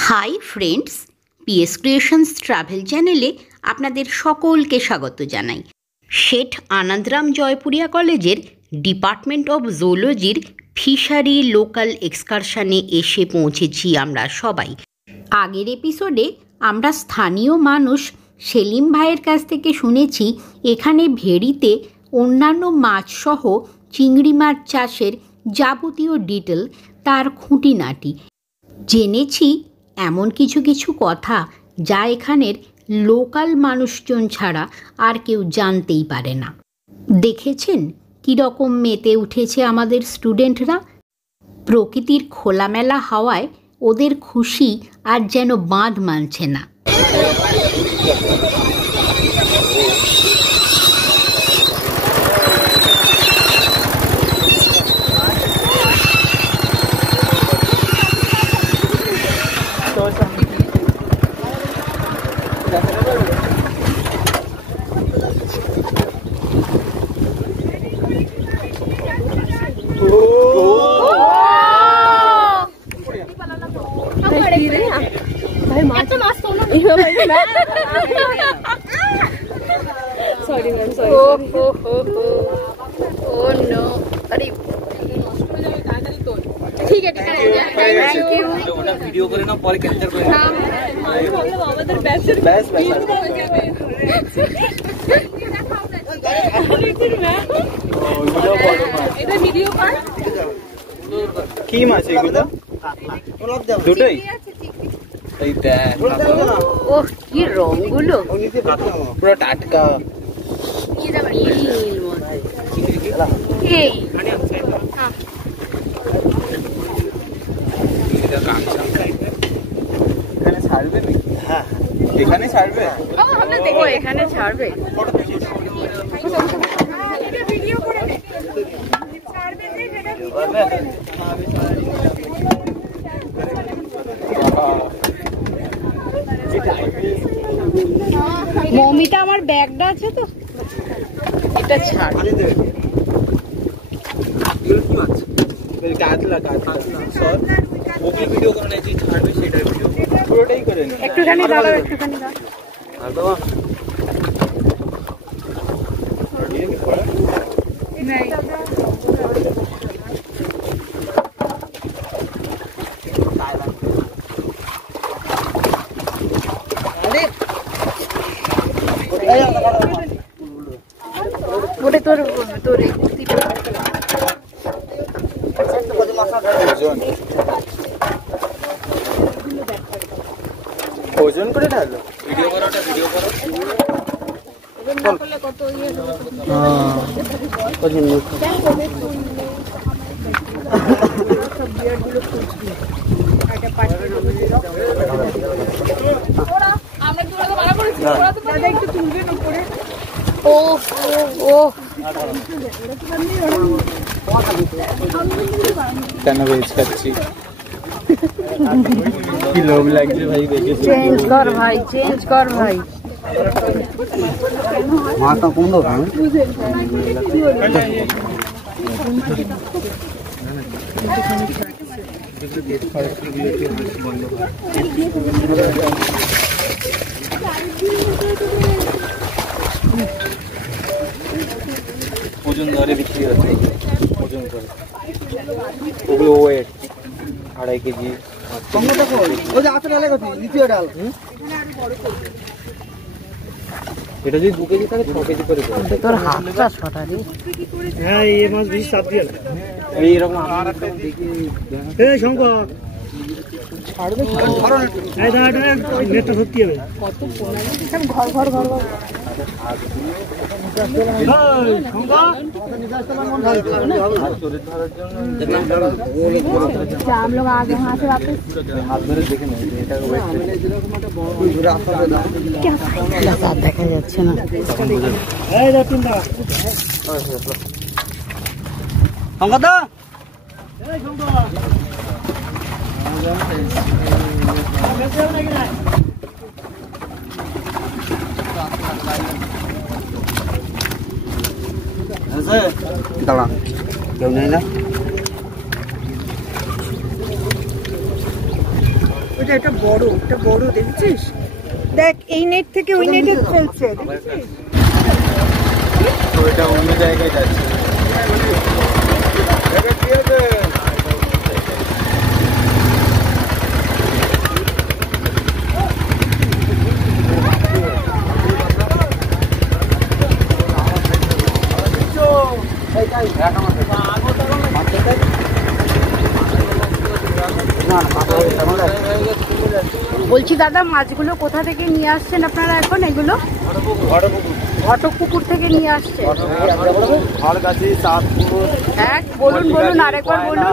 Hi friends, PS creations travel চ্যানেলে আপনাদের সকলকে স্বাগত জানাই। শেঠ আনন্দরাম জয়পুরিয়া কলেজের ডিপার্টমেন্ট অফ জুলজির ফিশারি লোকাল এক্সকারশনে এসে পৌঁছেছি আমরা সবাই। আগের এপিসোডে আমরা স্থানীয় মানুষ সেলিম ভাইয়ের কাছ থেকে শুনেছি এখানে ভেড়িতে অন্যান্য মাছসহ চিংড়ি মাছ চাষের যাবতীয় ডিটেল, তার খুঁটিনাটি জেনেছি। এমন কিছু কিছু কথা যা এখানের লোকাল মানুষজন ছাড়া আর কেউ জানতেই পারে না। দেখেছেন কীরকম মেতে উঠেছে আমাদের স্টুডেন্টরা। প্রকৃতির খোলামেলা হাওয়ায় ওদের খুশি আর যেন বাঁধ মানছে না। ভিডিও করে না, পরে ক্যাপচার করে না। আমাদের ব্যাচের এটা ভিডিও কর। কি মাছ এগুলো? দুটোই। এই দেখ, ওহ কি রংগুলো, পুরো টাটকা। এই এখানে ছাড়বে নাকি? হ্যাঁ, এখানে ছাড়বে। ও এখানে ছাড়বে। মমিতা আমার ব্যাগটা আছে তো, এটা ছাড়। কাতলা কাতলা সর ওকে ভিডিও করে না, যে ছাড়বে সেটার ভিডিও পুরোটাই করে নি। একটুখানি দাঁড়াও, একটুখানি দাঁড়াও। আর দাও নাই ওরে তোর এই কুর্তিটা ওজন করে ঢালো। ভিডিও করো, ওটা ভিডিও করো। কত ইয়ে কেন ভেজ খাচ্ছি? কি লোভ লাগছে ভাই, চেঞ্জ কর ভাই, চেঞ্জ কর ভাই। মাথা কোন দোকান? ওজন ধরে বিক্রি হচ্ছে, ওজন করে ওগুলো ওয়েট 2.5 কেজি। এটা যদি 2 কেজি থাকে 6 কেজি করে। তোর হাতটা সটারি। হ্যাঁ, এই মাছ বেশি চাপ দিয়ে এইরকম শঙ্কর নেটটা সত্যি হবে। ঘর ঘর ঘর ঘর हम लोग आगे वहाँ से वापस দেখা যাচ্ছে না। দাঁড়া, কেউ নেই না? এটা বড় দেখছিস? দেখ এই নেট থেকে ওই নেটে ফেলছে, তো এটা অন্য জায়গায় যাচ্ছে। বলছি দাদা, মাছগুলো কোথা থেকে নিয়ে আসছেন আপনারা এখন? এগুলো ঘটকপুকুর থেকে নিয়ে আসছেন। বলুন আরেকবার বলুন।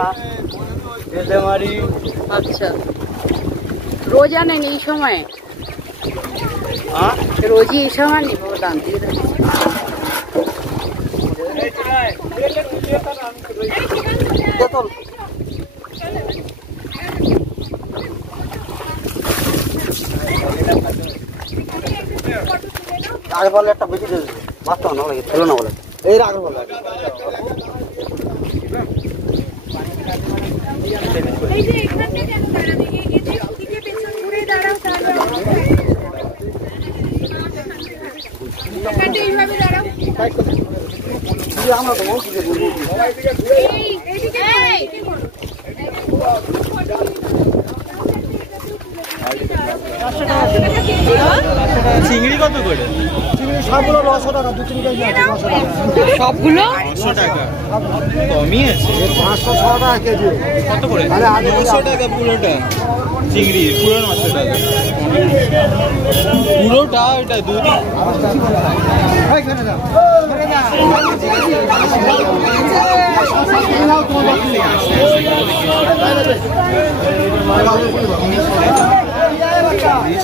আচ্ছা, রোজ আনেন এই সময়ে? রোজই এই সময় নিব দাম দিয়ে আগে বলে একটা বেশি বাঁচতে না লাগে, ছিল না বলে এই আগে বলে আমরা তো বলছি যে চিংড়ি কত করে? চিংড়ি সবগুলো 900 টাকা, 2-3 কেজি আছে 900 টাকা। সবগুলো 900 টাকা, কমই আছে। 500 টাকা কেজি। কত করে? 900 টাকা পুরোটা চিংড়ি, পুরো 900 টাকা পুরোটা। এটা দুধ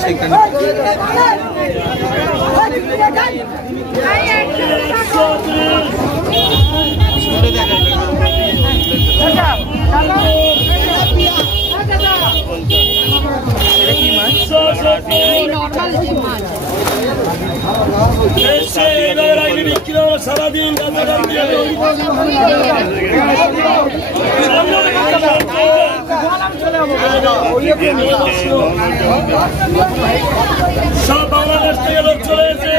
সেখানে সারাদিন সব বাংলাদেশ থেকে লোক চলে এসে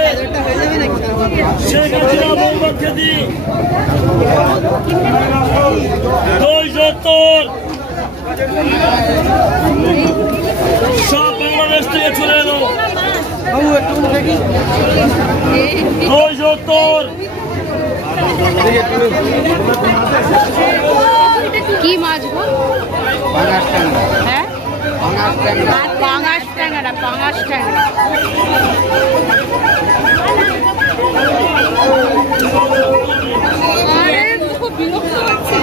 শেখ হাসিনা মোহাম্মদকে দিই 270 সব বাংলাদেশ থেকে চলে এলো 270। কি মাছ গো? হ্যাঁ, পাঙাশ ট্যাংরা। খুব বিরক্ত হচ্ছে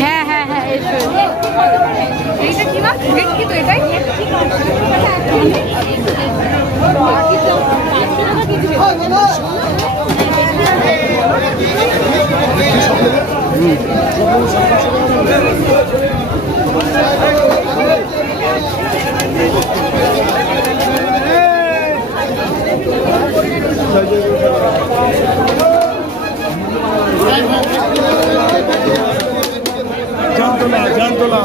হ্যাঁ হ্যাঁ হ্যাঁ, এইটা কি মাছ? ভেটকি তো এটাই। জানতোলা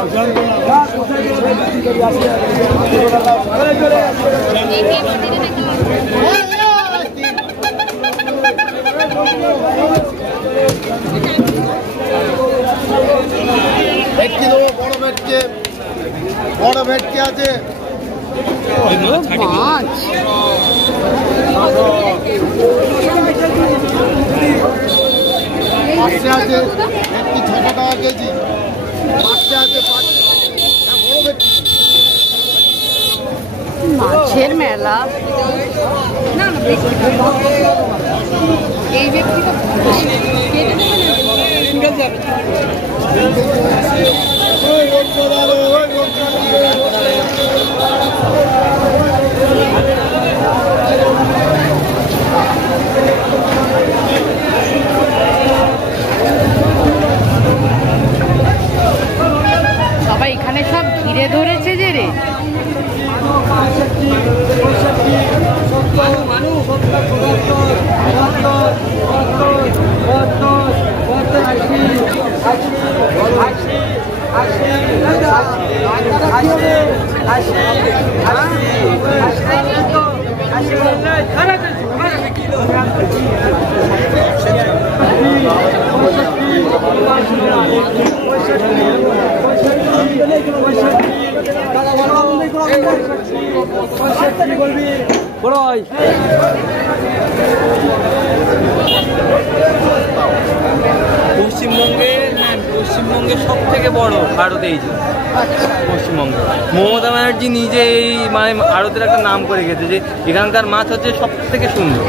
ভেটকি দেবো, বড় ভেটকি আছে। মাছ পাঁচশে আছে ভেটকি, 600 টাকা কেজি। পাঁচশে আছে, বড় ভেটকি। মাছের মেলা। না না, এই ব্যক্তিটা সবাই এখানে সব ঘিরে ধরেছে যে রে। পশ্চিমবঙ্গের সব থেকে বড় ভারতে এই যে পশ্চিমবঙ্গ। মমতা ব্যানার্জি নিজে এই মানে ভারতের একটা নাম করে গেছে যে এখানকার মাছ হচ্ছে সব থেকে সুন্দর।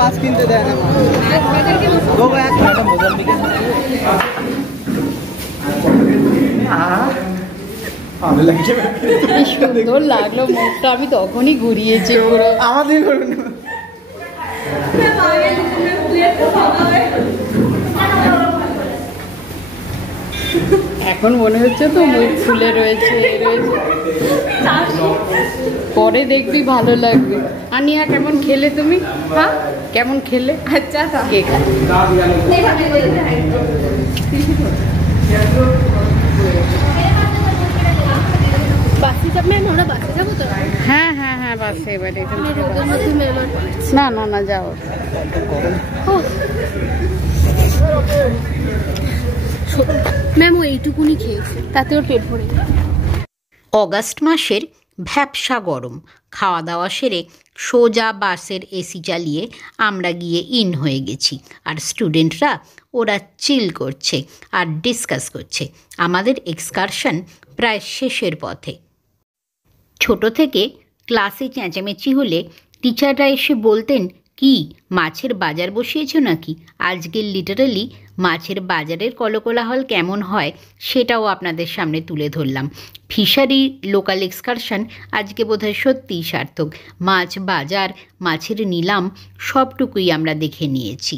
মাছ কিনতে দেয় না সুন্দর লাগলো মুখটা, আমি তখনই ঘুরিয়েছি পুরো। আমাদের এখন মনে হচ্ছে তো মুখ ফুলে রয়েছে, পরে দেখবি ভালো লাগবে। আনিয়া কেমন খেলে তুমি? হ্যাঁ কেমন খেলে? আচ্ছা কে হ্যাঁ হ্যাঁ হ্যাঁ বাসে এবারে না না না যাও। ম্যাম ও এইটুকুনি খেয়েছে, তাতে ওর পেট ভরে যায়। অগাস্ট মাসের ভ্যাপসা গরম, খাওয়া দাওয়া সেরে সোজা বাসের এসি চালিয়ে আমরা গিয়ে ইন হয়ে গেছি। আর স্টুডেন্টরা ওরা চিল করছে আর ডিসকাস করছে। আমাদের এক্সকারশন প্রায় শেষের পথে। ছোট থেকে ক্লাসে চেঁচামেচি হলে টিচাররা এসে বলতেন, কি মাছের বাজার বসিয়েছ নাকি? আজকে লিটারালি মাছের বাজারের কলকোলাহল কেমন হয় সেটাও আপনাদের সামনে তুলে ধরলাম। ফিশারি লোকাল এক্সকারশন আজকে বোধহয় সত্যিই সার্থক। মাছ বাজার, মাছের নিলাম সবটুকুই আমরা দেখে নিয়েছি।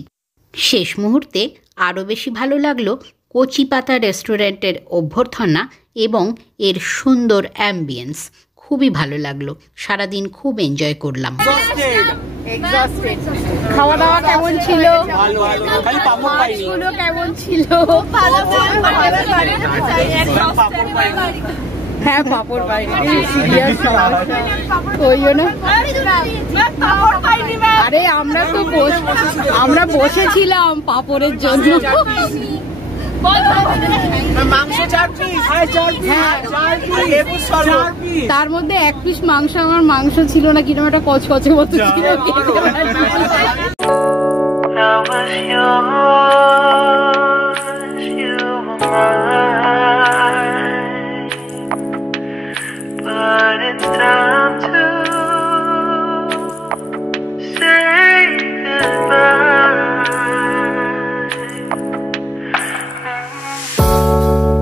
শেষ মুহূর্তে আরও বেশি ভালো লাগলো কচিপাতা রেস্টুরেন্টের অভ্যর্থনা এবং এর সুন্দর অ্যাম্বিয়েন্স। খুবই ভালো লাগলো, সারাদিন খুব এনজয় করলাম। খাওয়া দাওয়া কেমন ছিল? মাছগুলো কেমন ছিল? হ্যাঁ পাপড় পাইনি, সিরিয়াস ওই জন্য। আরে আমরা বসেছিলাম পাপড়ের জন্য। তার মধ্যে এক পিস মাংস, আমার মাংস ছিল না, কিরকম একটা কচকচে মতো ছিল।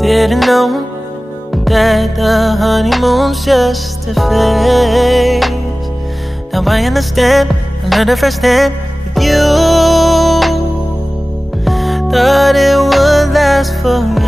Didn't know that the honeymoon's just a phase. Now I understand, I learned it firsthand with you. Thought it would last forever.